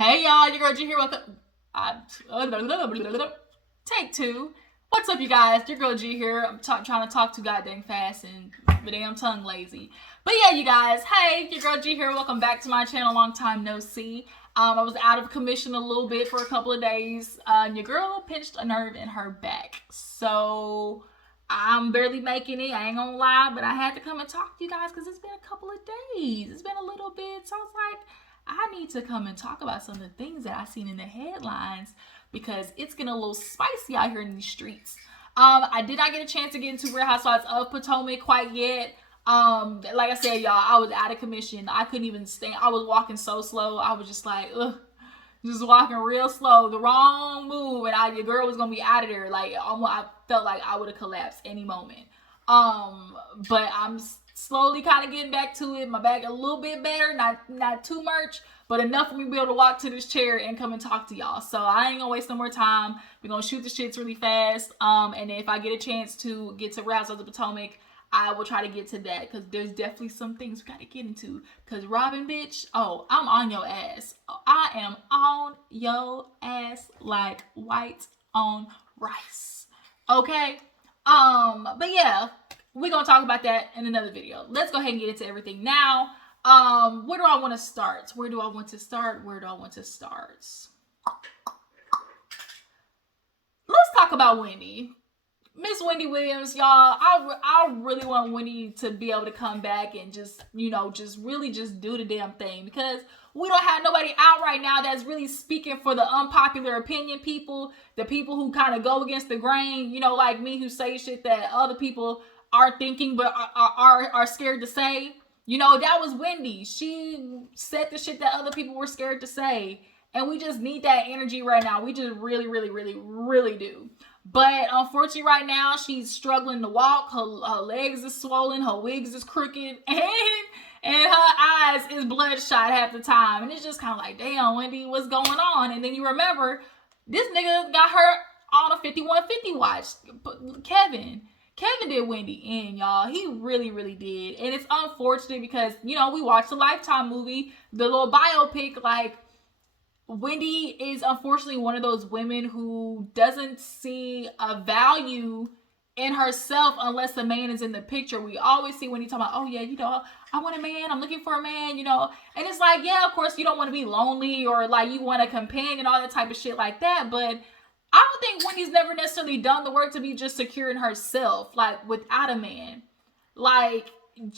Hey y'all, your girl G here. Welcome. Take two. What's up, you guys? Your girl G here. I'm trying to talk too goddamn fast and my damn tongue lazy. But yeah, you guys. Hey, your girl G here. Welcome back to my channel. Long time no see. I was out of commission a little bit for a couple of days. Your girl pinched a nerve in her back, so I'm barely making it. I ain't gonna lie, but I had to come and talk to you guys because it's been a couple of days. It's been a little bit, so I was like, I need to come and talk about some of the things that I seen in the headlines because it's getting a little spicy out here in these streets. I did not get a chance to get into Real Housewives of Potomac quite yet. Like I said, y'all, I was out of commission. I couldn't even stand. I was walking so slow. I was just like, ugh, just walking real slow. The wrong move, and your girl was gonna be out of there. Like, I felt like I would have collapsed any moment. But I'm slowly kind of getting back to it. My back a little bit better, not too much, but enough for me to be able to walk to this chair and come and talk to y'all. So I ain't gonna waste no more time. We're gonna shoot the shits really fast. And if I get a chance to get to Real Housewives of the Potomac, I will try to get to that because there's definitely some things we gotta get into. Because Robin, bitch, oh, I'm on your ass. I am on your ass like white on rice. Okay? But yeah, we're gonna talk about that in another video. Let's go ahead and get into everything now. Where do I want to start? Let's talk about Wendy. Miss Wendy Williams, y'all. I really want Wendy to be able to come back and just really do the damn thing, because we don't have nobody out right now that's really speaking for the unpopular opinion people, the people who kind of go against the grain, like me, who say shit that other people are thinking but are scared to say. That was Wendy. She said the shit that other people were scared to say. And we just need that energy right now. We just really, really, really, really do. But unfortunately right now, she's struggling to walk. Her legs is swollen. Her wigs is crooked. And her eyes is bloodshot half the time. And it's just kind of like, damn, Wendy, what's going on? And then you remember, this nigga got her on a 5150 watch. Kevin did Wendy in, y'all. He really, really did. And it's unfortunate because, we watched the Lifetime movie, the little biopic. Like, Wendy is unfortunately one of those women who doesn't see a value in herself unless a man is in the picture. We always see Wendy talking about, oh yeah, I want a man, I'm looking for a man, and it's like, yeah, of course you don't want to be lonely or like you want a companion, all that type of shit like that, but I don't think Wendy's never necessarily done the work to be just secure in herself, like without a man. Like,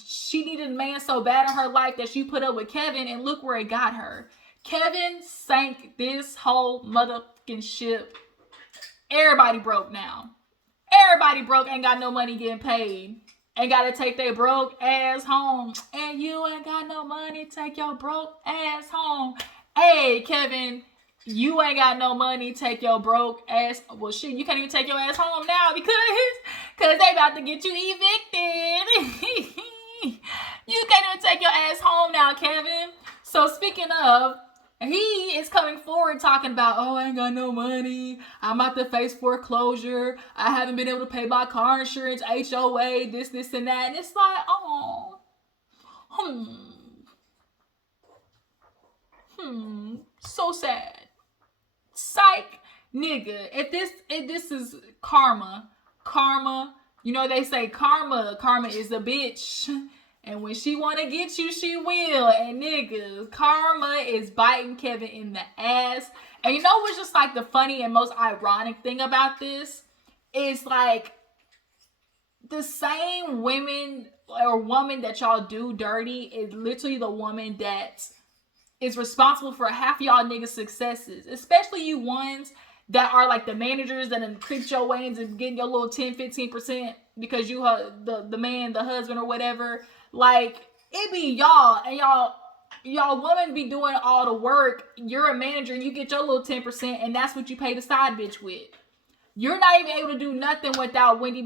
she needed a man so bad in her life that she put up with Kevin, and look where it got her. Kevin sank this whole motherfucking ship. Everybody broke now. Everybody broke, ain't got no money getting paid. Ain't got to take their broke ass home. And you ain't got no money, take your broke ass home. Hey, Kevin, you ain't got no money, take your broke ass. Well, shit, you can't even take your ass home now because they about to get you evicted. You can't even take your ass home now, Kevin. So speaking of, he is coming forward talking about, oh, I ain't got no money. I'm about to face foreclosure. I haven't been able to pay my car insurance, HOA, this, and that. And it's like, oh, so sad. Psych, nigga. If this is karma, they say karma is a bitch. And when she want to get you, she will. And nigga, karma is biting Kevin in the ass. And you know what's just like the funny and most ironic thing about this? Is like the same women or woman that y'all do dirty is literally the woman that is responsible for half y'all niggas' successes. Especially you ones that are like the managers that have creeped your way into getting your little 10-15% because you the man, the husband or whatever. Like, it be y'all, and y'all women be doing all the work. You're a manager and you get your little 10%, and that's what you pay the side bitch with. You're not even able to do nothing without Wendy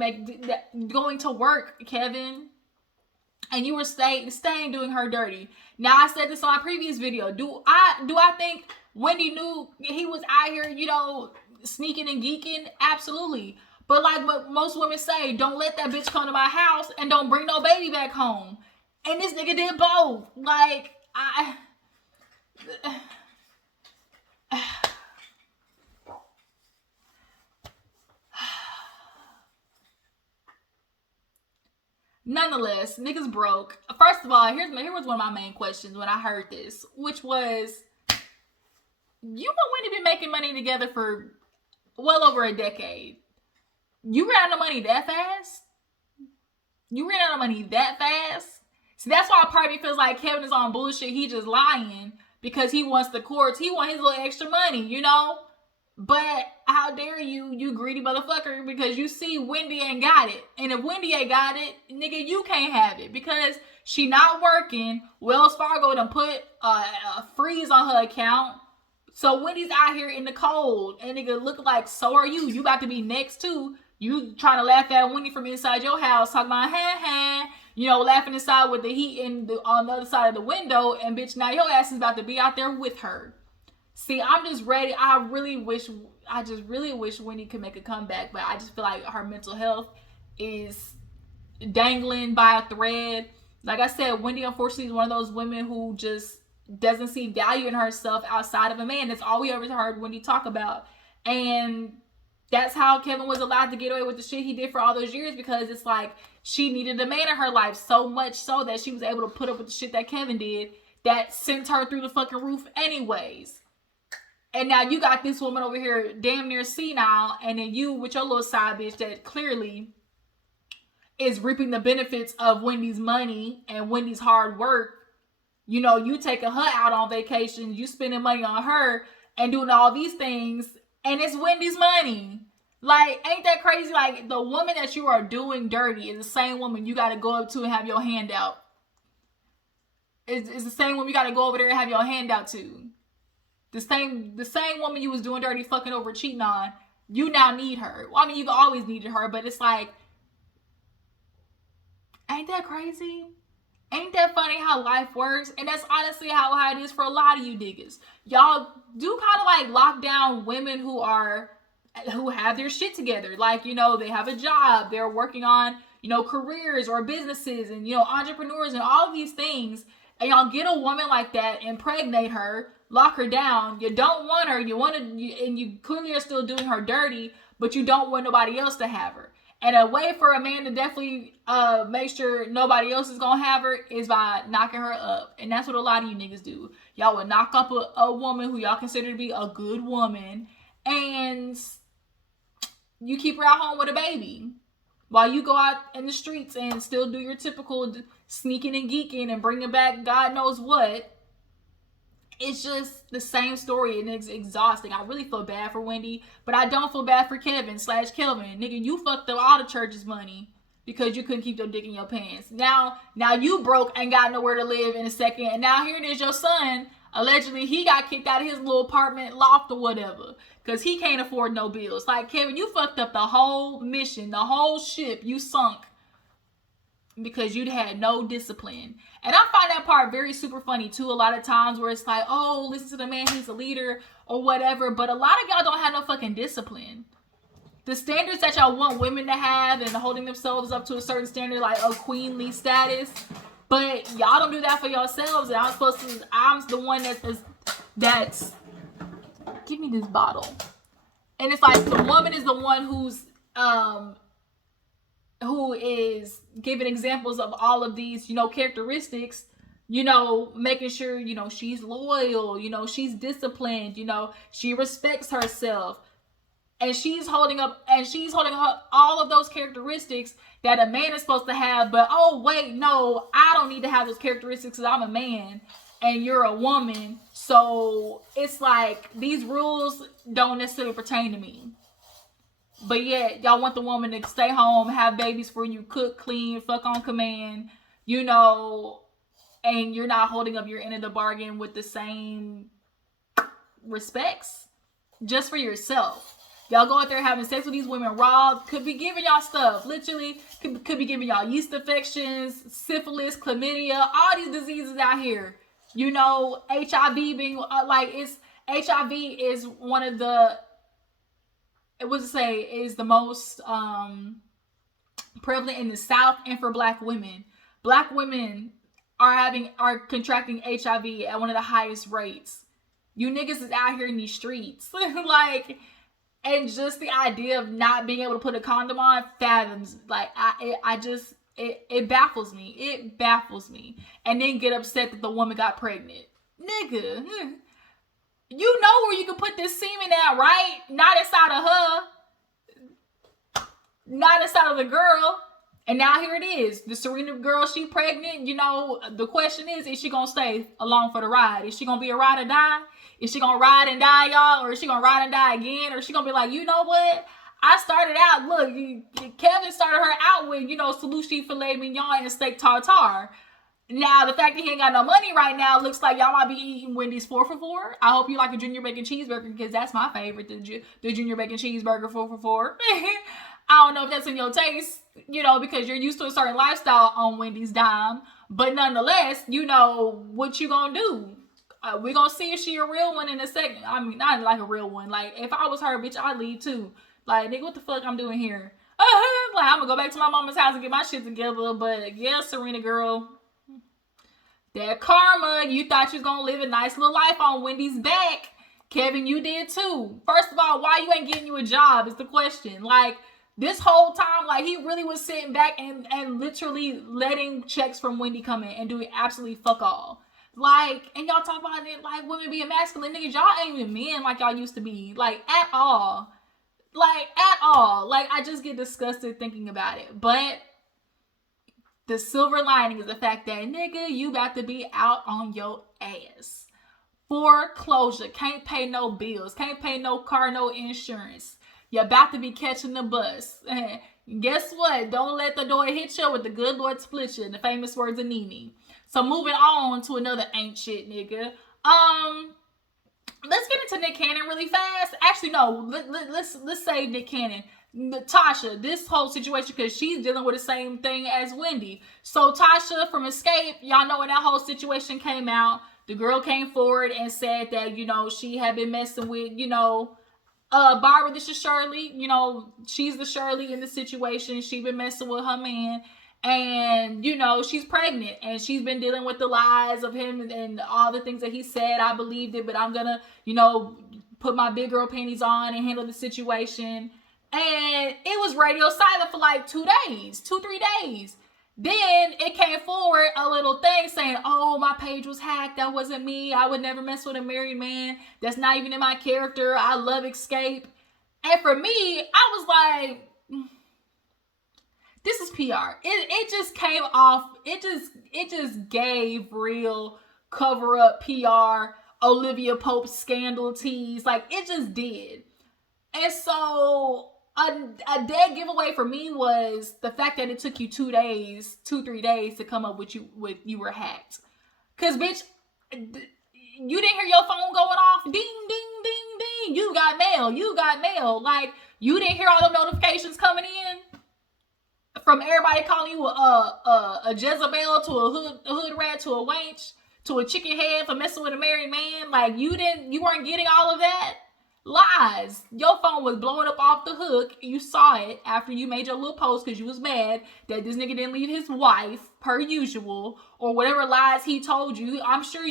going to work, Kevin. And you were staying doing her dirty. Now, I said this on my previous video. Do I think Wendy knew he was out here, sneaking and geeking? Absolutely. But like what most women say, don't let that bitch come to my house and don't bring no baby back home. And this nigga did both. Like, Nonetheless, niggas broke. First of all, here was one of my main questions when I heard this, which was, you and Wendy been making money together for well over a decade. You ran out of money that fast? You ran out of money that fast? See, that's why part of me feels like Kevin is on bullshit. He just lying because he wants the courts. He want his little extra money, you know? But how dare you, you greedy motherfucker, because you see Wendy ain't got it. And if Wendy ain't got it, nigga, you can't have it because she not working. Wells Fargo done put a freeze on her account. So Wendy's out here in the cold. And nigga, look like, so are you. You about to be next too. You trying to laugh at Wendy from inside your house, talking about, ha, you know, laughing inside with the heat on the other side of the window. And bitch, now your ass is about to be out there with her. See, I'm just ready. I just really wish Wendy could make a comeback, but I just feel like her mental health is dangling by a thread. Like I said, Wendy unfortunately is one of those women who just doesn't see value in herself outside of a man. That's all we ever heard Wendy talk about. And that's how Kevin was allowed to get away with the shit he did for all those years, because it's like she needed a man in her life so much so that she was able to put up with the shit that Kevin did that sent her through the fucking roof anyways. And now you got this woman over here damn near senile, and then you with your little side bitch that clearly is reaping the benefits of Wendy's money and Wendy's hard work. You know, you taking her out on vacation, you spending money on her and doing all these things, and it's Wendy's money. Like, ain't that crazy? Like, the woman that you are doing dirty is the same woman you got to go up to and have your hand out. It's the same woman you got to go over there and have your hand out to. The same woman you was doing dirty, fucking over, cheating on, you now need her. Well, I mean, you've always needed her, but it's like, ain't that crazy? Ain't that funny how life works? And that's honestly how it is for a lot of you niggas. Y'all do kind of like lock down women who have their shit together. Like, you know, they have a job, they're working on, you know, careers or businesses and, you know, entrepreneurs and all of these things. And y'all get a woman like that, impregnate her, lock her down. You don't want her. And you clearly are still doing her dirty, but you don't want nobody else to have her. And a way for a man to definitely make sure nobody else is gonna have her is by knocking her up. And that's what a lot of you niggas do. Y'all would knock up a woman who y'all consider to be a good woman, and you keep her at home with a baby while you go out in the streets and still do your typical sneaking and geeking and bringing back God knows what. It's just the same story, and it's exhausting. I really feel bad for Wendy, but I don't feel bad for Kevin / Kelvin. Nigga, you fucked up all the church's money because you couldn't keep your dick in your pants. Now you broke and got nowhere to live in a second, and now here it is, your son, allegedly he got kicked out of his little apartment loft or whatever because he can't afford no bills. Like, Kevin, you fucked up the whole mission, the whole ship you sunk because you'd had no discipline. And I find that part very super funny too, a lot of times, where it's like, oh, listen to the man, he's a leader or whatever, but a lot of y'all don't have no fucking discipline. The standards that y'all want women to have and holding themselves up to a certain standard, like a queenly status, but y'all don't do that for yourselves. And I'm the one that's give me this bottle. And it's like the woman is the one who is giving examples of all of these, you know, characteristics, you know, making sure, you know, she's loyal, you know, she's disciplined, you know, she respects herself. And she's holding up all of those characteristics that a man is supposed to have. But, oh, wait, no, I don't need to have those characteristics because I'm a man and you're a woman. So it's like these rules don't necessarily pertain to me. But yet, y'all want the woman to stay home, have babies for you, cook, clean, fuck on command, you know, and you're not holding up your end of the bargain with the same respects just for yourself. Y'all go out there having sex with these women raw, could be giving y'all stuff, literally, could be giving y'all yeast infections, syphilis, chlamydia, all these diseases out here. You know, HIV being, HIV is one of the, is the most prevalent in the South and for black women. Black women are contracting HIV at one of the highest rates. You niggas is out here in these streets. Like, and just the idea of not being able to put a condom on fathoms. Like, It baffles me. It baffles me. And then get upset that the woman got pregnant. Nigga, you know where you can put this semen at, right? Not inside of her. Not inside of the girl. And now here it is. The Serena girl, she pregnant. You know, the question is she going to stay along for the ride? Is she going to be a ride or die? Is she going to ride and die, y'all? Or is she going to ride and die again? Or is she going to be like, you know what? I started out, look, Kevin started her out with, you know, sushi, filet mignon, and steak tartare. Now, the fact that he ain't got no money right now looks like y'all might be eating Wendy's 4 for $4. I hope you like a junior bacon cheeseburger, because that's my favorite, the junior bacon cheeseburger 4 for $4. I don't know if that's in your taste, you know, because you're used to a certain lifestyle on Wendy's dime. But nonetheless, you know, what you gonna do? We're gonna see if she a real one in a second. I mean, not like a real one. Like, if I was her, bitch, I'd leave too. Like, nigga, what the fuck I'm doing here? Like, I'm gonna go back to my mama's house and get my shit together. But yeah, Serena girl, that karma, you thought you was gonna live a nice little life on Wendy's back. Kevin, you did too. First of all, why you ain't getting you a job is the question. Like, this whole time, like, he really was sitting back and literally letting checks from Wendy come in and doing absolutely fuck all. Like, and y'all talk about it like women being masculine. Niggas, y'all ain't even men like y'all used to be. Like, at all. Like, at all. Like, I just get disgusted thinking about it. But the silver lining is the fact that, nigga, you about to be out on your ass. Foreclosure. Can't pay no bills. Can't pay no car, no insurance. You're about to be catching the bus. Guess what? Don't let the door hit you with the good Lord split you. In the famous words of Nene. So moving on to another ain't shit nigga. Let's get into Nick Cannon really fast. Actually, no. Let's save Nick Cannon. Tasha, this whole situation, because she's dealing with the same thing as Wendy. So Tasha from Escape, y'all know when that whole situation came out, the girl came forward and said that, you know, she had been messing with, you know, Barbara, this is Shirley. You know, she's the Shirley in the situation. She been messing with her man. And, you know, she's pregnant. And she's been dealing with the lies of him and all the things that he said. I believed it, but I'm going to, you know, put my big girl panties on and handle the situation. And it was radio silent for like 2 days, 2-3 days. Then it came forward a little thing saying, oh, my page was hacked. That wasn't me. I would never mess with a married man. That's not even in my character. I love Escape. And for me, I was like, this is PR. It just came off. It just gave real cover up PR, Olivia Pope scandal tease. Like, it just did. And so a dead giveaway for me was the fact that it took you 2-3 days to come up with you were hacked. Cause bitch, you didn't hear your phone going off. Ding, ding, ding, ding. You got mail. Like, you didn't hear all the notifications coming in from everybody calling you a Jezebel, to a hood rat, to a wench, to a chicken head for messing with a married man. Like, you weren't getting all of that. Lies. Your phone was blowing up off the hook. You saw it after you made your little post because you was mad that this nigga didn't leave his wife per usual, or whatever lies he told you. I'm sure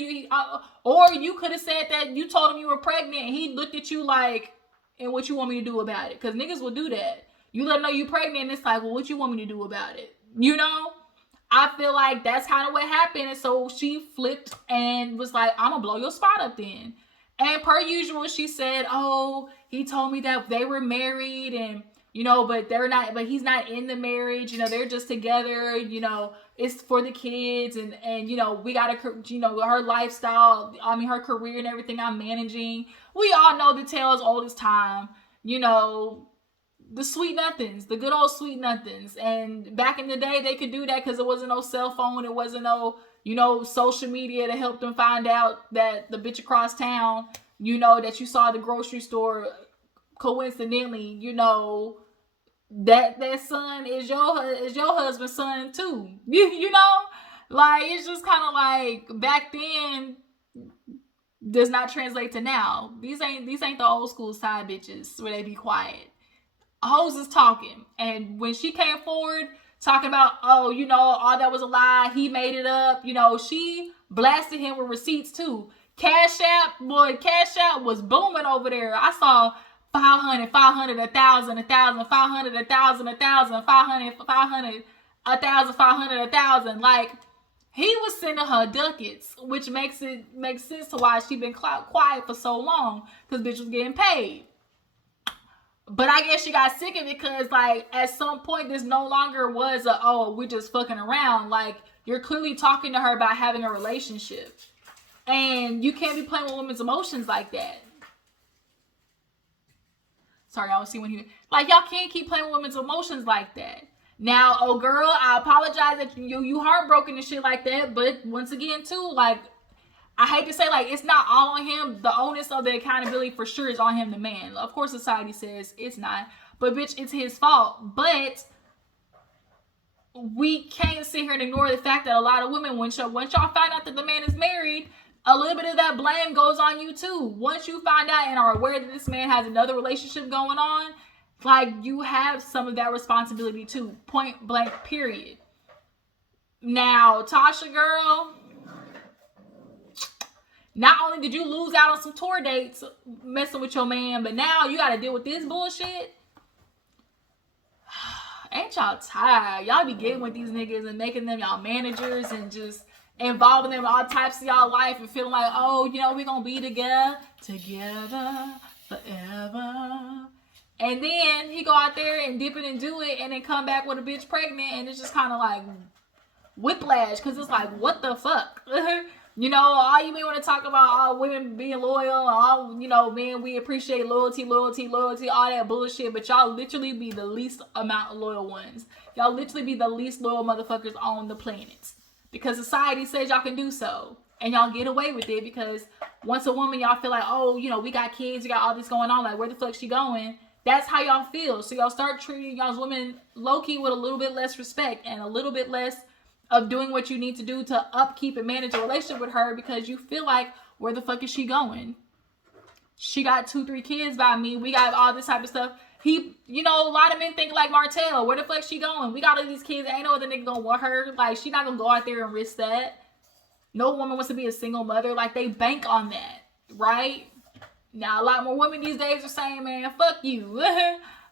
or you could have said that you told him you were pregnant and he looked at you like, and what you want me to do about it? Because niggas will do that. You let them know you pregnant and it's like, well, what you want me to do about it? You know? I feel like that's kind of what happened. And so she flipped and was like, I'm gonna blow your spot up then. And per usual, she said, oh, he told me that they were married and, you know, but he's not in the marriage. You know, they're just together, you know, it's for the kids and, you know, we got to, you know, her lifestyle, I mean, her career and everything I'm managing. We all know the tale as old as time, you know, the sweet nothings, the good old sweet nothings. And back in the day, they could do that because there wasn't no cell phone. It wasn't no, you know, social media to help them find out that the bitch across town, you know, that you saw at the grocery store, coincidentally, you know, that son is your husband's son too. You know, like, it's just kind of like back then does not translate to now. These ain't the old school side bitches where they be quiet. Holmes is talking, and when she came forward talking about, oh, you know, all that was a lie, he made it up, you know, she blasted him with receipts too. Cashapp was booming over there. I saw 500, 1,000, 1,000, 500, 1,000, 1,000, 500. 1,500, 1,000. Like, he was sending her ducats, which makes sense to why she been quiet for so long, because bitch was getting paid. But I guess she got sick of it because, like, at some point, this no longer was a, oh, we're just fucking around. Like, you're clearly talking to her about having a relationship. And you can't be playing with women's emotions like that. Sorry, I was seeing when he... Like, y'all can't keep playing with women's emotions like that. Now, oh, girl, I apologize that you heartbroken and shit like that. But once again, too, like, I hate to say, like, it's not all on him. The onus of the accountability for sure is on him, the man. Of course, society says it's not. But, bitch, it's his fault. But we can't sit here and ignore the fact that a lot of women, once y'all find out that the man is married, a little bit of that blame goes on you, too. Once you find out and are aware that this man has another relationship going on, like, you have some of that responsibility, too. Point blank, period. Now, Tasha, girl... Not only did you lose out on some tour dates messing with your man, but now you got to deal with this bullshit. Ain't y'all tired? Y'all be getting with these niggas and making them y'all managers and just involving them in all types of y'all life and feeling like, oh, you know, we gonna be together forever. And then he go out there and dip it and do it and then come back with a bitch pregnant, and it's just kind of like whiplash, because it's like, what the fuck? You know, all you may want to talk about all women being loyal, all, you know, man, we appreciate loyalty, all that bullshit, but y'all literally be the least amount of loyal ones. Y'all literally be the least loyal motherfuckers on the planet. Because society says y'all can do so. And y'all get away with it because once a woman, y'all feel like, oh, you know, we got kids, we got all this going on, like, where the fuck she going? That's how y'all feel. So y'all start treating y'all's women low-key with a little bit less respect and a little bit less of doing what you need to do to upkeep and manage a relationship with her, because you feel like, where the fuck is she going? She got 2-3 kids by me. We got all this type of stuff. You know, a lot of men think like Martell. Where the fuck she going? We got all these kids. Ain't no other nigga gonna want her. Like, she not gonna go out there and risk that. No woman wants to be a single mother. Like, they bank on that, right? Now, a lot more women these days are saying, man, fuck you.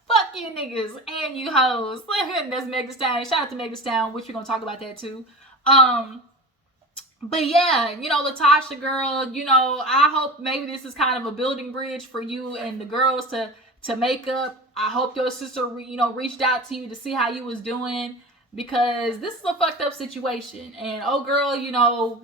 Fuck you niggas and you hoes. That's Meg Thee Stallion. Shout out to Meg Thee Stallion, which we're gonna talk about that too. But yeah, you know, Latasha, girl, you know, I hope maybe this is kind of a building bridge for you and the girls to make up. I hope your sister, you know, reached out to you to see how you was doing, because this is a fucked up situation. And oh girl, you know,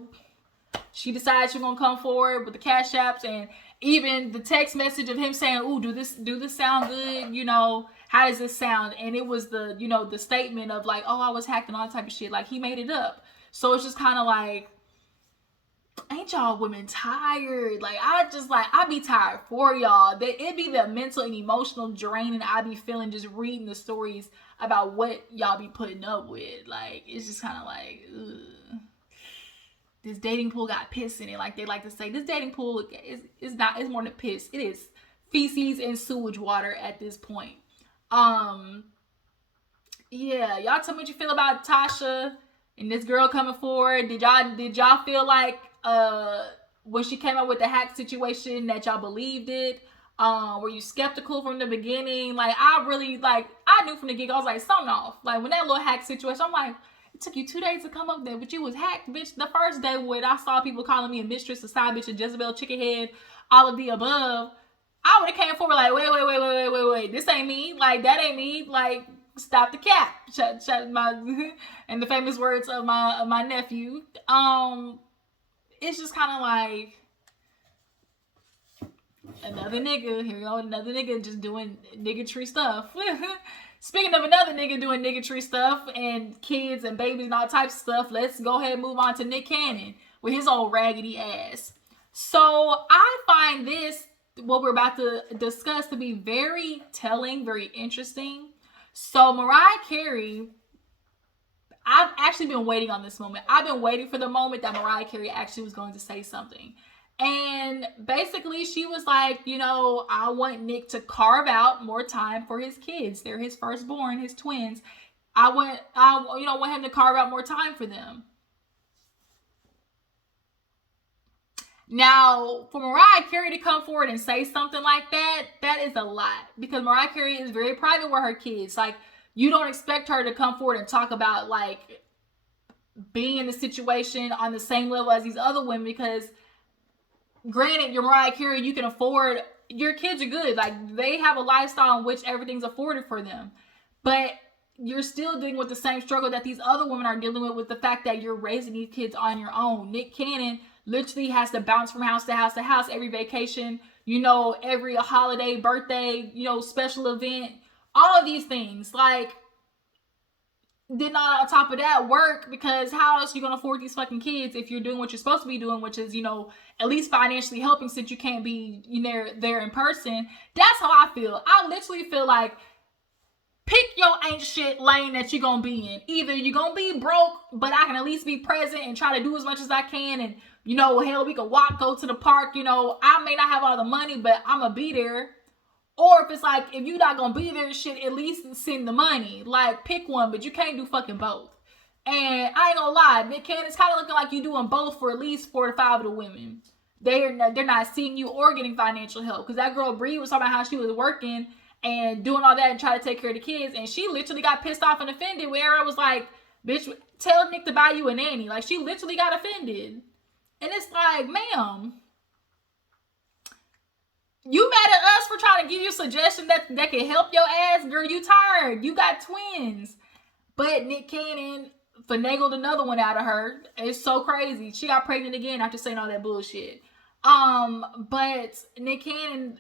she decided she's gonna come forward with the Cashaps, and even the text message of him saying, ooh, do this sound good? You know, how does this sound? And it was the, you know, the statement of like, oh, I was hacked and all that type of shit. Like, he made it up. So it's just kind of like, ain't y'all women tired? Like, I be tired for y'all. It be the mental and emotional drain, and I be feeling just reading the stories about what y'all be putting up with. Like, it's just kind of like, ugh. This dating pool got piss in it. Like they like to say, this dating pool is not, it's more than piss. It is feces and sewage water at this point. Yeah, y'all tell me what you feel about Tasha and this girl coming forward. Did y'all feel like when she came up with the hack situation that y'all believed it? Were you skeptical from the beginning? Like, I knew from the get-go, I was like, something off. Like, when that little hack situation, I'm like, it took you 2 days to come up there, but you was hacked, bitch. The first day when I saw people calling me a mistress, a side bitch, a Jezebel, chickenhead, all of the above, I would have came forward like, wait. This ain't me. Like, that ain't me. Like, stop the cap. Shut my, and the famous words of my nephew. It's just kind of like, another nigga. Here we go, another nigga just doing niggatry stuff. Speaking of another nigga doing niggatry stuff and kids and babies and all types of stuff, let's go ahead and move on to Nick Cannon with his old raggedy ass. So I find this, what we're about to discuss, to be very telling, very interesting. So Mariah Carey, I've actually been waiting on this moment. I've been waiting for the moment that Mariah Carey actually was going to say something. And basically she was like, you know, I want Nick to carve out more time for his kids. They're his firstborn, his twins. I want him to carve out more time for them. Now, for Mariah Carey to come forward and say something like that, that is a lot. Because Mariah Carey is very private with her kids. Like, you don't expect her to come forward and talk about like being in the situation on the same level as these other women, because granted, you're Mariah Carey, you can afford, your kids are good, like they have a lifestyle in which everything's afforded for them, but you're still dealing with the same struggle that these other women are dealing with the fact that you're raising these kids on your own. Nick Cannon literally has to bounce from house to house to house every vacation, every holiday, birthday, special event, all of these things. Like, then on top of that, work, because how else are you going to afford these fucking kids if you're doing what you're supposed to be doing, which is, at least financially helping, since you can't be there in person. That's how I feel. I literally feel like, pick your ain't shit lane that you're going to be in. Either you're going to be broke, but I can at least be present and try to do as much as I can. And, hell, we can walk, go to the park. I may not have all the money, but I'm going to be there. Or if it's like, if you're not going to be there, shit, at least send the money. Like, pick one, but you can't do fucking both. And I ain't gonna lie, Nick Cannon's kind of looking like you doing both for at least 4 to 5 of the women. They're not seeing you or getting financial help. Because that girl Bree was talking about how she was working and doing all that and trying to take care of the kids. And she literally got pissed off and offended where I was like, bitch, tell Nick to buy you a nanny. Like, she literally got offended. And it's like, ma'am, you mad at us for trying to give you suggestions that can help your ass? Girl, you tired. You got twins. But Nick Cannon finagled another one out of her. It's so crazy. She got pregnant again after saying all that bullshit. But Nick Cannon,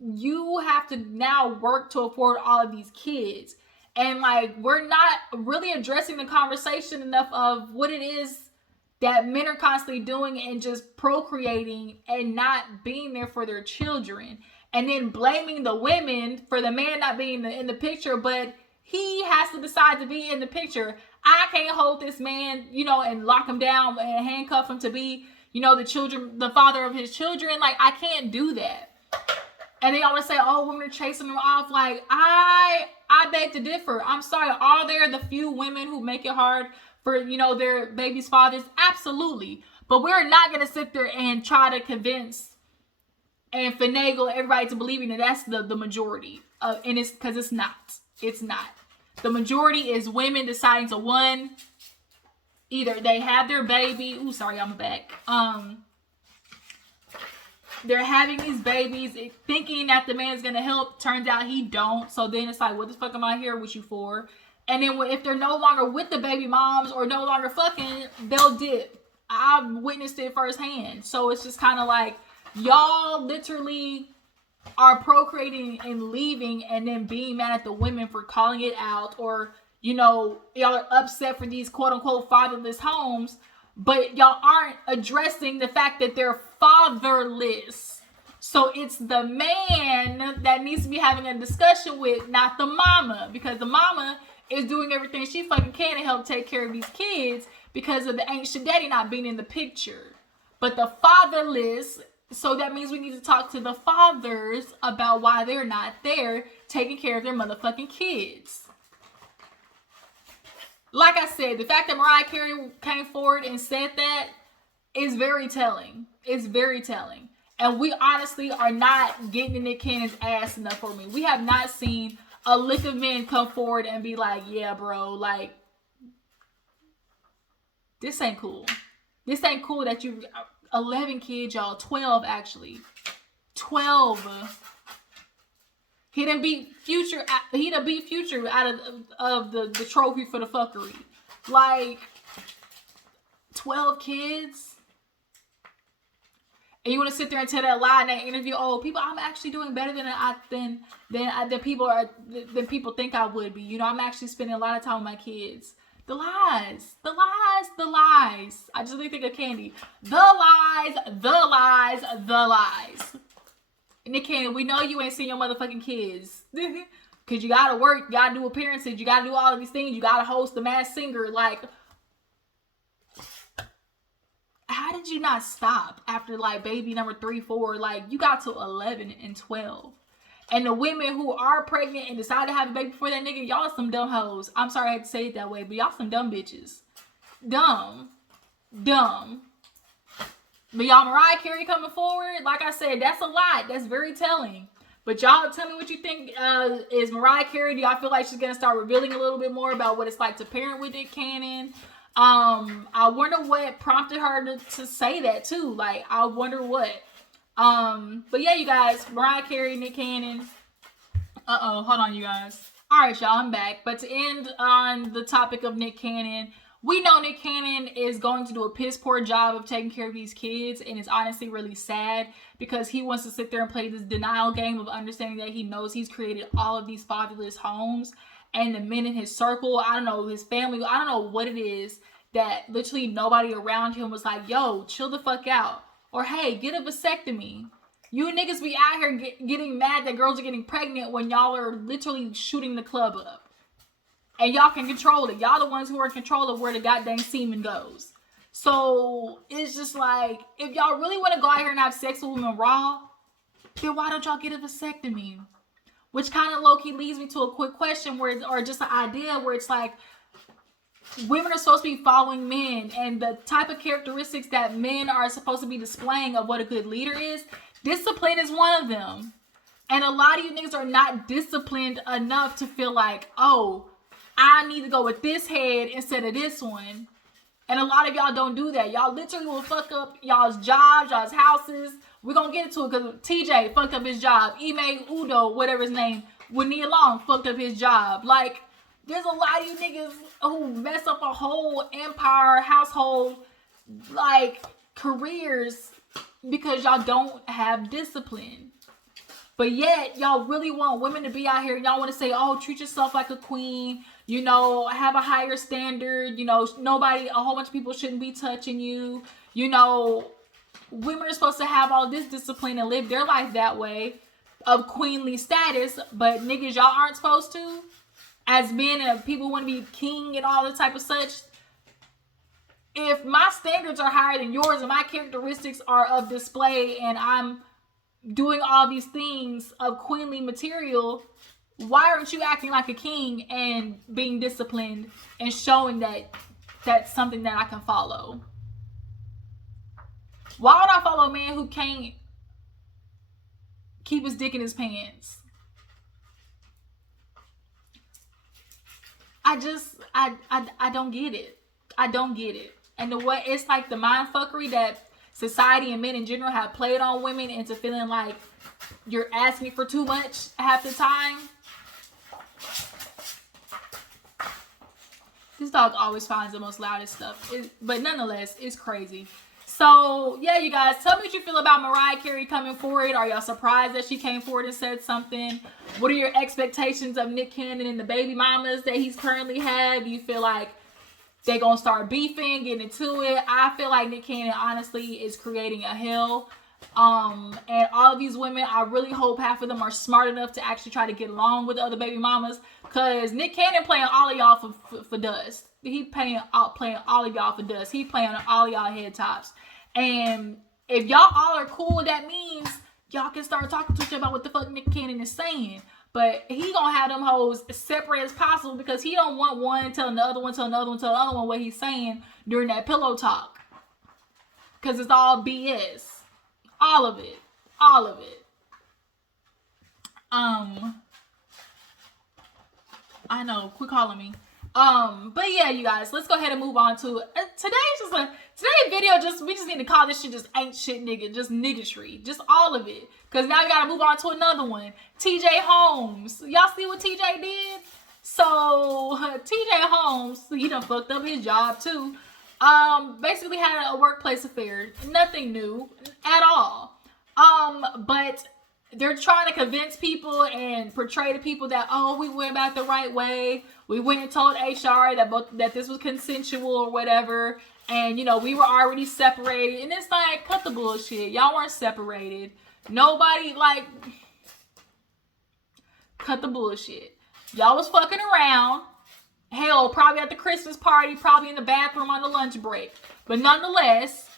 you have to now work to afford all of these kids. And like, we're not really addressing the conversation enough of what it is that men are constantly doing and just procreating and not being there for their children. And then blaming the women for the man not being in the picture, but he has to decide to be in the picture. I can't hold this man, and lock him down and handcuff him to be, the father of his children. Like, I can't do that. And they always say, oh, women are chasing them off. Like, I beg to differ. I'm sorry. Are there the few women who make it hard for, their baby's fathers? Absolutely. But we're not going to sit there and try to convince and finagle everybody to believing that that's the majority. And it's because it's not. It's not. The majority is women deciding to, one, either they have their baby. Ooh, sorry, I'm back. They're having these babies thinking that the man's going to help. Turns out he don't. So then it's like, what the fuck am I here with you for? And then if they're no longer with the baby moms or no longer fucking, they'll dip. I've witnessed it firsthand. So it's just kind of like, y'all literally are procreating and leaving and then being mad at the women for calling it out. Or, y'all are upset for these quote unquote fatherless homes. But y'all aren't addressing the fact that they're fatherless. So it's the man that needs to be having a discussion with, not the mama. Because the mama is doing everything she fucking can to help take care of these kids because of the ancient daddy not being in the picture. But the fatherless, so that means we need to talk to the fathers about why they're not there taking care of their motherfucking kids. Like I said, the fact that Mariah Carey came forward and said that is very telling. It's very telling. And we honestly are not getting in Nick Cannon's ass enough for me. We have not seen a lick of men come forward and be like, yeah, bro, like, this ain't cool. This ain't cool that you, 11 kids, y'all, 12 actually. 12. He done beat Future out of the trophy for the fuckery. Like, 12 kids. And you want to sit there and tell that lie in that interview? Oh, people, I'm actually doing better than people think I would be. I'm actually spending a lot of time with my kids. The lies. I just really think of Candy. The lies. Nick Cannon, we know you ain't seen your motherfucking kids. Because you gotta work, you gotta do appearances, you gotta do all of these things, you gotta host the Masked Singer. Like, how did you not stop after like baby number 3, 4? Like, you got to 11 and 12. And the women who are pregnant and decide to have a baby before that nigga, y'all some dumb hoes. I'm sorry I had to say it that way, but y'all some dumb bitches. Dumb. But y'all, Mariah Carey coming forward, like I said, that's a lot. That's very telling. But y'all tell me what you think. Is Mariah Carey, do y'all feel like she's going to start revealing a little bit more about what it's like to parent with Nick Cannon? I wonder what prompted her to say that too. Like, I wonder what. But yeah, you guys, Mariah Carey, Nick Cannon. Hold on, you guys. All right, y'all, I'm back. But to end on the topic of Nick Cannon, we know Nick Cannon is going to do a piss poor job of taking care of these kids, and it's honestly really sad because he wants to sit there and play this denial game of understanding that he knows he's created all of these fatherless homes, and the men in his circle, I don't know, his family, I don't know what it is, that literally nobody around him was like, yo, chill the fuck out, or hey, get a vasectomy. You niggas be out here getting mad that girls are getting pregnant when y'all are literally shooting the club up. And y'all can control it. Y'all the ones who are in control of where the goddamn semen goes. So, it's just like, if y'all really want to go out here and have sex with women raw, then why don't y'all get a vasectomy? Which kind of low-key leads me to a quick question or just an idea where it's like, women are supposed to be following men, and the type of characteristics that men are supposed to be displaying of what a good leader is, discipline is one of them. And a lot of you niggas are not disciplined enough to feel like, oh, I need to go with this head instead of this one. And a lot of y'all don't do that. Y'all literally will fuck up y'all's jobs, y'all's houses. We're going to get into it because TJ fucked up his job. Ime Udo, whatever his name, with Nia Long fucked up his job. Like, there's a lot of you niggas who mess up a whole empire, household, like, careers because y'all don't have discipline. But yet, y'all really want women to be out here. Y'all want to say, oh, treat yourself like a queen. You know, have a higher standard. You know, a whole bunch of people shouldn't be touching you. You know, women are supposed to have all this discipline and live their life that way of queenly status. But niggas, y'all aren't supposed to. As men and people want to be king and all the type of such. If my standards are higher than yours and my characteristics are of display and I'm doing all these things of queenly material, why aren't you acting like a king and being disciplined and showing that that's something that I can follow? Why would I follow a man who can't keep his dick in his pants? I don't get it. I don't get it. And the way it's like the mind fuckery that society and men in general have played on women into feeling like you're asking for too much half the time. This dog always finds the most loudest stuff. But nonetheless, it's crazy. So, yeah, you guys, tell me what you feel about Mariah Carey coming forward. Are y'all surprised that she came forward and said something? What are your expectations of Nick Cannon and the baby mamas that he's currently had? Do you feel like they're going to start beefing, getting into it? I feel like Nick Cannon, honestly, is creating a hell. And all of these women, I really hope half of them are smart enough to actually try to get along with the other baby mamas. Because Nick Cannon playing all of y'all for dust. He playing all of y'all for dust. He playing on all of y'all head tops. And if y'all all are cool, that means y'all can start talking to each other about what the fuck Nick Cannon is saying. But he gonna have them hoes as separate as possible because he don't want one telling the other one, telling the other one, telling the other one what he's saying during that pillow talk. Because it's all BS. All of it. All of it. I know. Quit calling me. But yeah, you guys, let's go ahead and move on to today's video. We just need to call this shit just ain't shit nigga, just niggatry, just all of it. Cause now we gotta move on to another one. TJ Holmes, y'all see what TJ did? So TJ Holmes, he done fucked up his job too. Basically had a workplace affair, nothing new at all. But they're trying to convince people and portray to people that, oh, we went about the right way. We went and told HR that this was consensual or whatever. And, you know, we were already separated. And it's like, cut the bullshit. Y'all weren't separated. Nobody, like, cut the bullshit. Y'all was fucking around. Hell, probably at the Christmas party, probably in the bathroom on the lunch break. But nonetheless,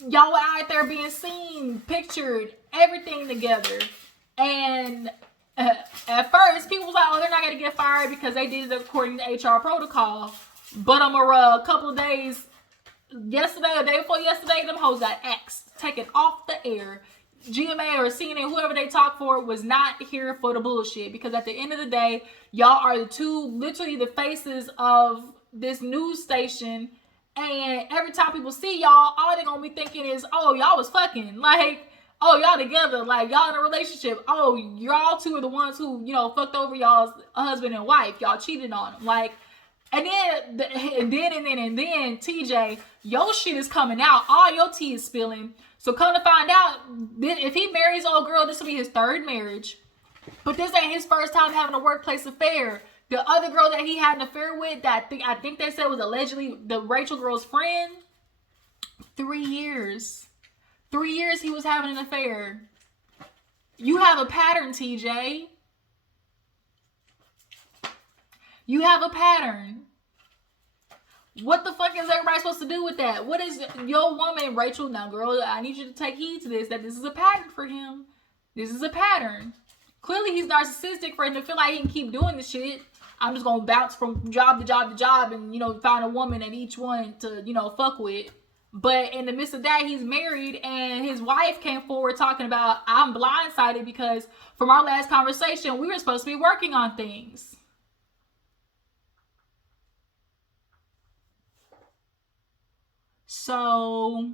y'all were out there being seen, pictured, everything together. And at first, people was like, oh, they're not going to get fired because they did it according to HR protocol. But a couple of days, yesterday or day before yesterday, them hoes got axed, taken off the air. GMA or CNN, whoever they talk for, was not here for the bullshit. Because at the end of the day, y'all are literally the faces of this news station. And every time people see y'all, all they're gonna be thinking is, oh, y'all was fucking. Like, oh, y'all together. Like, y'all in a relationship. Oh, y'all two are the ones who, fucked over y'all's husband and wife. Y'all cheated on them. Like, and then, TJ, your shit is coming out. All your tea is spilling. So come to find out, if he marries old girl, this will be his third marriage. But this ain't his first time having a workplace affair. The other girl that he had an affair with, that I think they said was allegedly the Rachel girl's friend, 3 years. 3 years he was having an affair. You have a pattern, TJ. You have a pattern. What the fuck is everybody supposed to do with that? What is your woman, Rachel? Now, girl, I need you to take heed to this, that this is a pattern for him. This is a pattern. Clearly, he's narcissistic for him to feel like he can keep doing the shit. I'm just going to bounce from job to job to job and, find a woman at each one to, fuck with. But in the midst of that, he's married, and his wife came forward talking about, I'm blindsided because from our last conversation, we were supposed to be working on things. So,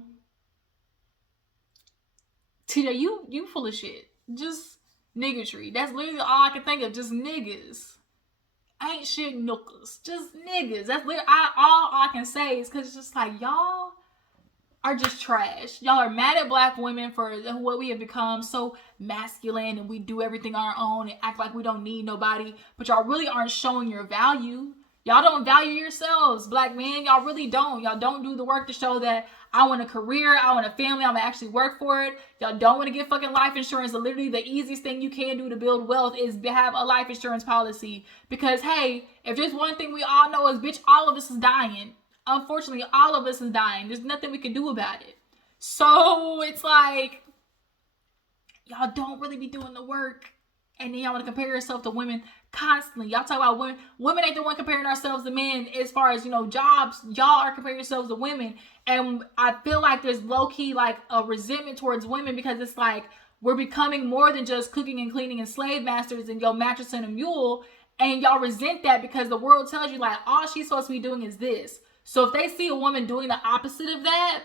TJ, you full of shit. Just niggatry. That's literally all I can think of. Just niggas. Ain't shit nookers. Just niggas. That's literally all I can say is because it's just like, y'all are just trash. Y'all are mad at black women for what we have become, so masculine, and we do everything on our own and act like we don't need nobody. But y'all really aren't showing your value. Y'all don't value yourselves, black men. Y'all really don't. Y'all don't do the work to show that I want a career, I want a family, I'm gonna actually work for it. Y'all don't want to get fucking life insurance. Literally, the easiest thing you can do to build wealth is to have a life insurance policy. Because, hey, if there's one thing we all know is, bitch, all of us is dying. Unfortunately, all of us is dying. There's nothing we can do about it. So, it's like, y'all don't really be doing the work. And then y'all want to compare yourself to women constantly. Y'all talk about women. Women ain't the one comparing ourselves to men as far as, jobs. Y'all are comparing yourselves to women. And I feel like there's low-key like a resentment towards women because it's like we're becoming more than just cooking and cleaning and slave masters and your mattress and a mule. And y'all resent that because the world tells you like all she's supposed to be doing is this. So if they see a woman doing the opposite of that,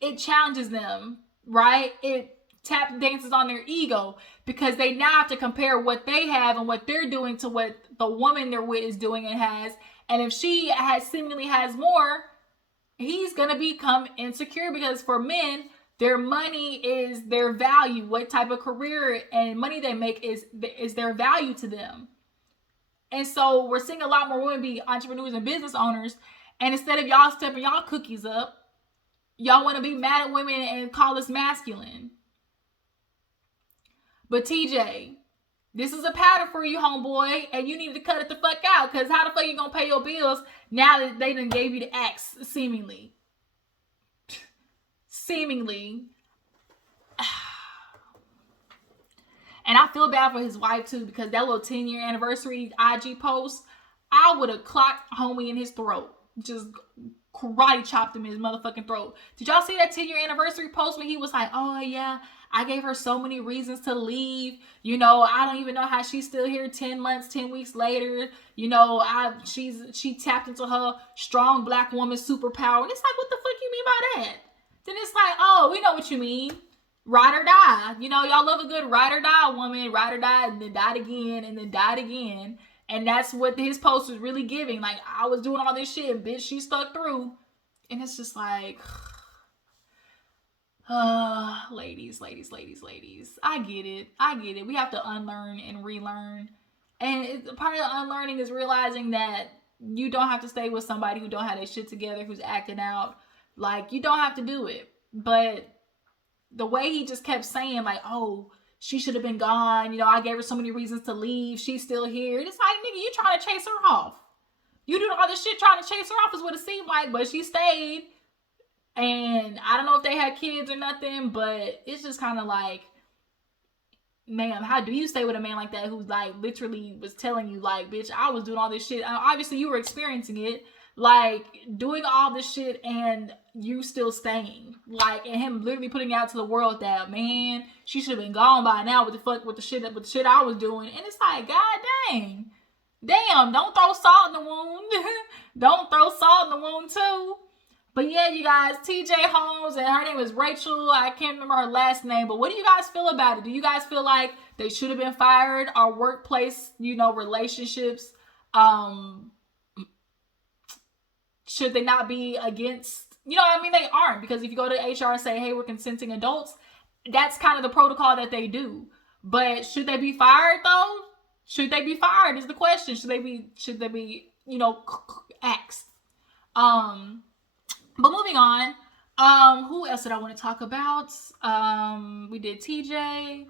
it challenges them, right? It tap dances on their ego because they now have to compare what they have and what they're doing to what the woman they're with is doing and has. And if she seemingly has more, he's going to become insecure because for men, their money is their value. What type of career and money they make is their value to them. And so we're seeing a lot more women be entrepreneurs and business owners. And instead of y'all stepping y'all cookies up, y'all want to be mad at women and call us masculine. But TJ, this is a pattern for you, homeboy, and you need to cut it the fuck out, because how the fuck you gonna pay your bills now that they done gave you the axe, seemingly? Seemingly. And I feel bad for his wife, too, because that little 10-year anniversary IG post, I would have clocked homie in his throat. Just karate chopped him in his motherfucking throat. Did y'all see that 10-year anniversary post when he was like, oh, yeah, I gave her so many reasons to leave. I don't even know how she's still here 10 months, 10 weeks later. She tapped into her strong black woman superpower. And it's like, what the fuck you mean by that? Then it's like, oh, we know what you mean. Ride or die. Y'all love a good ride or die woman. Ride or die and then died again and then died again. And that's what his post was really giving. Like, I was doing all this shit, bitch, she stuck through. And it's just like, ladies. I get it. We have to unlearn and relearn. And part of the unlearning is realizing that you don't have to stay with somebody who don't have their shit together, who's acting out. Like, you don't have to do it. But the way he just kept saying, like, oh, she should have been gone. I gave her so many reasons to leave. She's still here. It's like, nigga, you trying to chase her off. You doing all this shit trying to chase her off is what it seemed like, but she stayed. And I don't know if they had kids or nothing, but it's just kind of like, ma'am, how do you stay with a man like that who like literally was telling you like, bitch, I was doing all this shit. Obviously you were experiencing it, like doing all this shit and you still staying. Like, and him literally putting out to the world that, man, she should have been gone by now with the shit I was doing. And it's like, god dang. Damn, don't throw salt in the wound. Don't throw salt in the wound too. But yeah, you guys, TJ Holmes, and her name is Rachel. I can't remember her last name, but what do you guys feel about it? Do you guys feel like they should have been fired? Our workplace, relationships, should they not be against, they aren't, because if you go to HR and say, hey, we're consenting adults, that's kind of the protocol that they do. But should they be fired though? Should they be fired is the question. Should they be, axed? But moving on, who else did I want to talk about? We did TJ,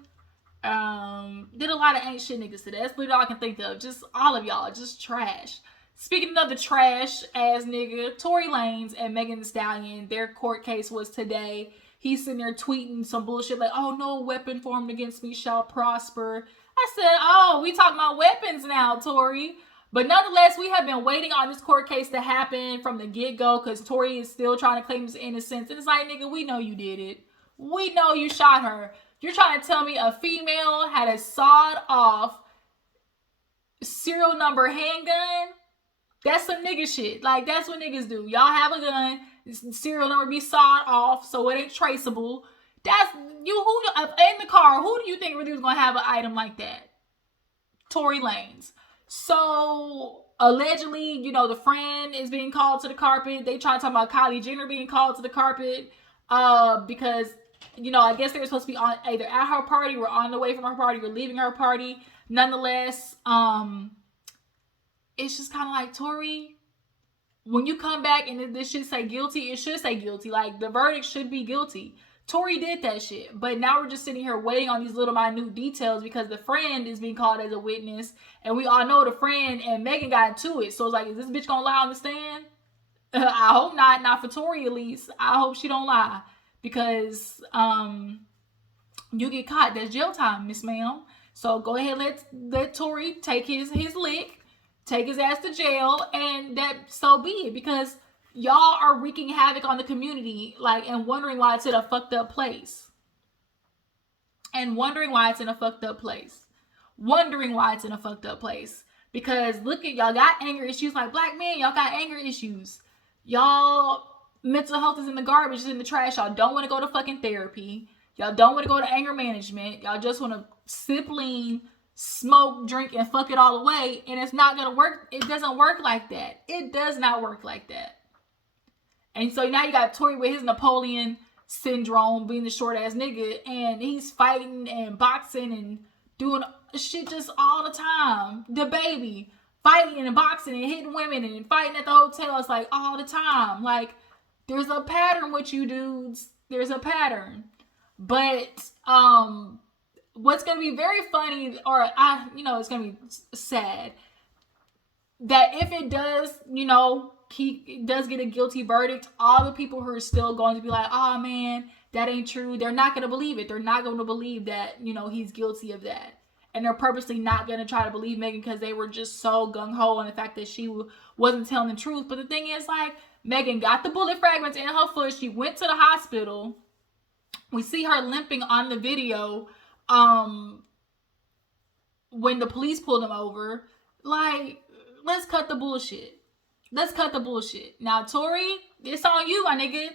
did a lot of ain't shit niggas today. That's literally all I can think of. Just all of y'all, just trash. Speaking of the trash ass nigga, Torey Lanez and Megan Thee Stallion, their court case was today. He's sitting there tweeting some bullshit like, oh, no weapon formed against me shall prosper. I said, oh, we talking about weapons now, Torey. But nonetheless, we have been waiting on this court case to happen from the get-go because Torey is still trying to claim his innocence. And it's like, nigga, we know you did it. We know you shot her. You're trying to tell me a female had a sawed-off serial number handgun? That's some nigga shit. Like, that's what niggas do. Y'all have a gun, serial number be sawed off so it ain't traceable. That's you. Who in the car? Who do you think really was gonna have an item like that? Torey Lanez. So allegedly, the friend is being called to the carpet. They try to talk about Kylie Jenner being called to the carpet because I guess they were supposed to be on either at her party or on the way from her party or leaving her party. Nonetheless, it's just kind of like, Torey, when you come back and this should say guilty, it should say guilty. Like, the verdict should be guilty. Torey did that shit. But now we're just sitting here waiting on these little minute details because the friend is being called as a witness. And we all know the friend and Megan got into it. So it's like, is this bitch gonna lie on the stand? I hope not. Not for Torey, at least. I hope she don't lie. Because you get caught. That's jail time, Miss Ma'am. So go ahead, let Torey take his lick. Take his ass to jail, and that so be it, because y'all are wreaking havoc on the community, and wondering why it's in a fucked up place. Because look at y'all got anger issues. Like, black men, y'all got anger issues. Y'all mental health is in the garbage, is in the trash. Y'all don't want to go to fucking therapy. Y'all don't want to go to anger management. Y'all just want to sip lean, smoke, drink, and fuck it all away, and it's not gonna work. It doesn't work like that. It does not work like that. And so now you got Torey with his Napoleon syndrome, being the short ass nigga, and he's fighting and boxing and doing shit just all the time. The baby fighting and boxing and hitting women and fighting at the hotel. It's like all the time. Like, there's a pattern with you dudes. There's a pattern. But what's going to be very funny, or it's going to be sad, that if it does, he does get a guilty verdict, all the people who are still going to be like, oh man, that ain't true. They're not going to believe it. They're not going to believe that, he's guilty of that. And they're purposely not going to try to believe Megan because they were just so gung-ho on the fact that she wasn't telling the truth. But the thing is, Megan got the bullet fragments in her foot. She went to the hospital. We see her limping on the video when the police pulled him over. Let's cut the bullshit. Now, Torey, it's on you, my nigga.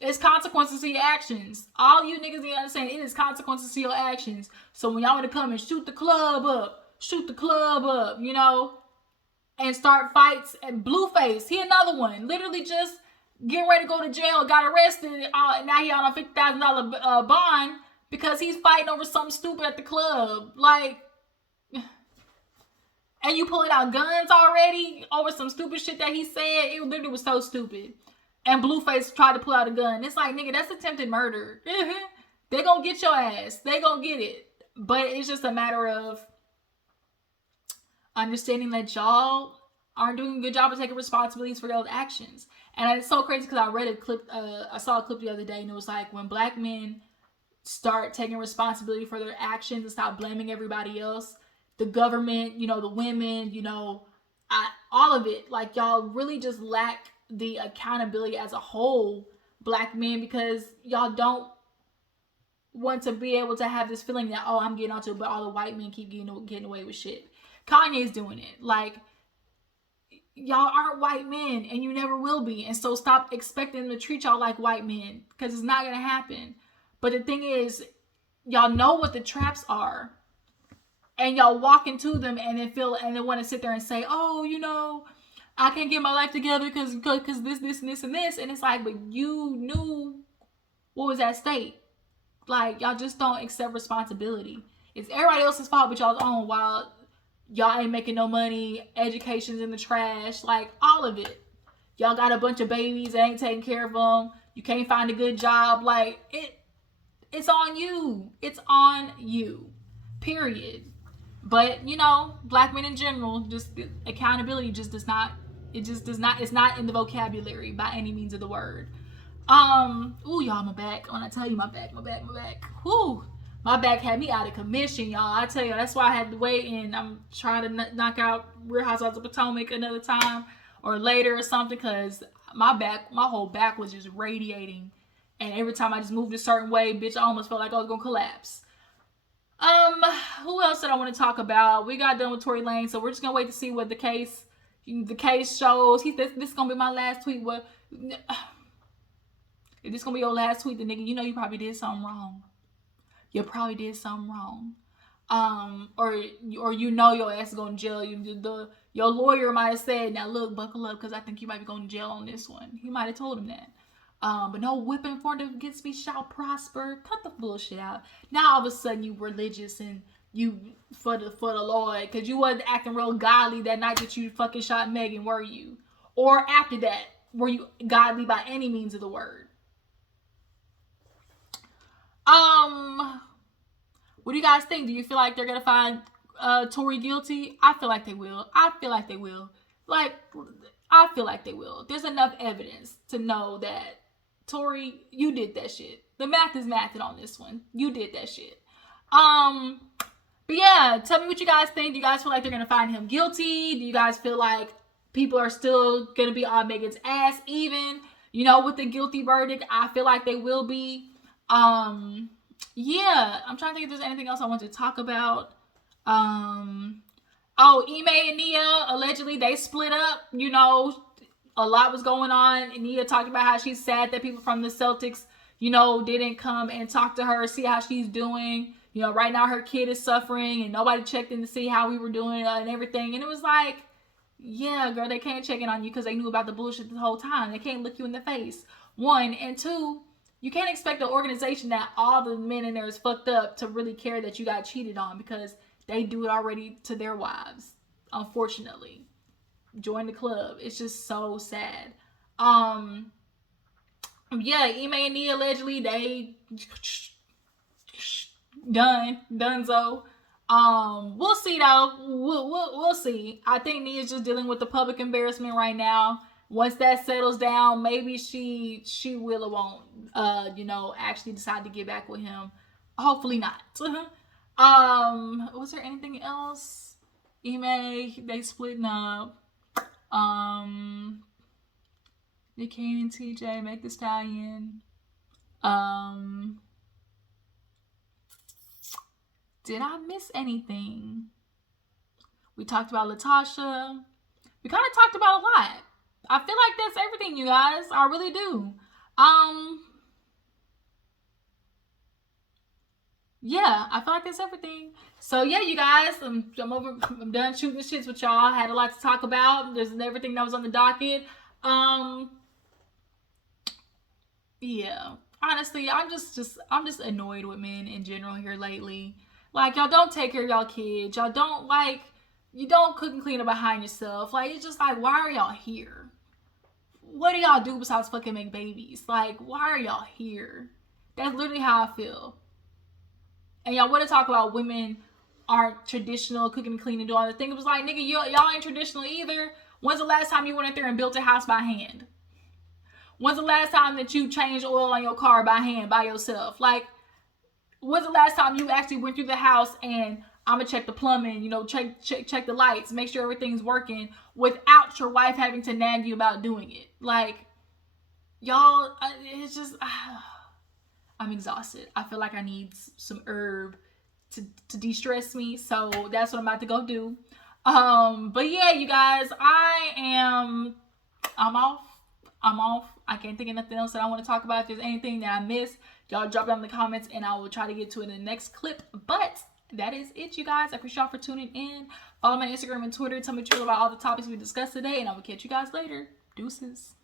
It's consequences to your actions. All you niggas need to understand, it is consequences to your actions. So when y'all want to come and shoot the club up, and start fights, and Blueface, he another one, literally just getting ready to go to jail, got arrested, and now he on a $50,000 bond because he's fighting over something stupid at the club. And you pulling out guns already over some stupid shit that he said. It literally was so stupid. And Blueface tried to pull out a gun. It's like, nigga, that's attempted murder. They gonna get your ass. They gonna get it. But it's just a matter of understanding that y'all aren't doing a good job of taking responsibilities for your actions. And it's so crazy because I read a clip, I saw a clip the other day, and it was like, when black men start taking responsibility for their actions and stop blaming everybody else, the government, the women, all of it, y'all really just lack the accountability as a whole, black men, because y'all don't want to be able to have this feeling that, oh, I'm getting onto it, but all the white men keep getting away with shit. Kanye's doing it. Like, y'all aren't white men, and you never will be. And so stop expecting them to treat y'all like white men, because it's not going to happen. But the thing is, y'all know what the traps are, and y'all walk into them and then want to sit there and say, oh, you know, I can't get my life together because this and this and this. And it's like, but you knew what was at stake. Like, y'all just don't accept responsibility. It's everybody else's fault but y'all's own, while y'all ain't making no money, education's in the trash, like, all of it. Y'all got a bunch of babies that ain't taking care of them. You can't find a good job. Like, it's on you. It's on you. Period. But, you know, black men in general, just accountability just does not, it's not in the vocabulary by any means of the word. Ooh, y'all, my back. When I tell you my back. Whoo. My back had me out of commission, y'all. I tell you, that's why I had to wait, and I'm trying to knock out Real Housewives of Potomac another time or later or something, because my whole back was just radiating. And every time I just moved a certain way, bitch, I almost felt like I was gonna collapse. Who else did I want to talk about? We got done with Tory Lanez, so we're just gonna wait to see what the case shows. This is gonna be my last tweet. What? If this gonna be your last tweet, then nigga, you know you probably did something wrong. You probably did something wrong. Or you know your ass is going to jail. Your lawyer might have said, now look, buckle up, because I think you might be going to jail on this one. He might have told him that. But no weapon formed against me shall prosper. Cut the bullshit out. Now all of a sudden you religious and you for the Lord, because you wasn't acting real godly that night that you fucking shot Megan, were you? Or after that, were you godly by any means of the word? What do you guys think? Do you feel like they're gonna find Torey guilty? I feel like they will. There's enough evidence to know that Torey, you did that shit. The math is mathing on this one. You did that shit. But yeah, tell me what you guys think. Do you guys feel like they're gonna find him guilty? Do you guys feel like people are still gonna be on Megan's ass even, you know, with the guilty verdict? I feel like they will be. Yeah, I'm trying to think if there's anything else I want to talk about. Ime and Nia, allegedly they split up. You know, a lot was going on. And Nia talked about how she's sad that people from the Celtics, you know, didn't come and talk to her, see how she's doing. You know, right now her kid is suffering and nobody checked in to see how we were doing and everything. And it was like, yeah, girl, they can't check in on you because they knew about the bullshit the whole time. They can't look you in the face. One, and two, you can't expect an organization that all the men in there is fucked up to really care that you got cheated on, because they do it already to their wives, unfortunately. Join the club. It's just so sad. Yeah, Ime and Nia allegedly, they donezo. We'll see though. We'll see. I think Nia's just dealing with the public embarrassment right now. Once that settles down, maybe she will or won't, you know, actually decide to get back with him. Hopefully not. Was there anything else? Ime, they splitting up. Nick Cannon and TJ, Meg Thee Stallion. Did I miss anything? We talked about Latasha. We kind of talked about a lot. I feel like that's everything, you guys. I really do. Yeah, I feel like that's everything. So yeah, you guys, I'm done shooting the shits with y'all. I had a lot to talk about. There's everything that was on the docket. Yeah, honestly, I'm just annoyed with men in general here lately. Like, y'all don't take care of y'all kids. Y'all don't, like, you don't cook and clean up behind yourself. Like, it's just like, why are y'all here? What do y'all do besides fucking make babies? Like, why are y'all here? That's literally how I feel. And y'all want to talk about women aren't traditional, cooking and cleaning, doing all the things. It was like, nigga, y'all ain't traditional either. When's the last time you went out there and built a house by hand? When's the last time that you changed oil on your car by hand, by yourself? Like, when's the last time you actually went through the house and I'm gonna check the plumbing, you know, check the lights, make sure everything's working without your wife having to nag you about doing it. Like, y'all, it's just, I'm exhausted. I feel like I need some herb to de-stress me. So that's what I'm about to go do. But yeah, you guys, I'm off. I can't think of nothing else that I want to talk about. If there's anything that I missed, y'all drop down in the comments and I will try to get to it in the next clip. But that is it, you guys. I appreciate y'all for tuning in. Follow my Instagram and Twitter. Tell me what you feel about all the topics we discussed today, and I will catch you guys later. Deuces.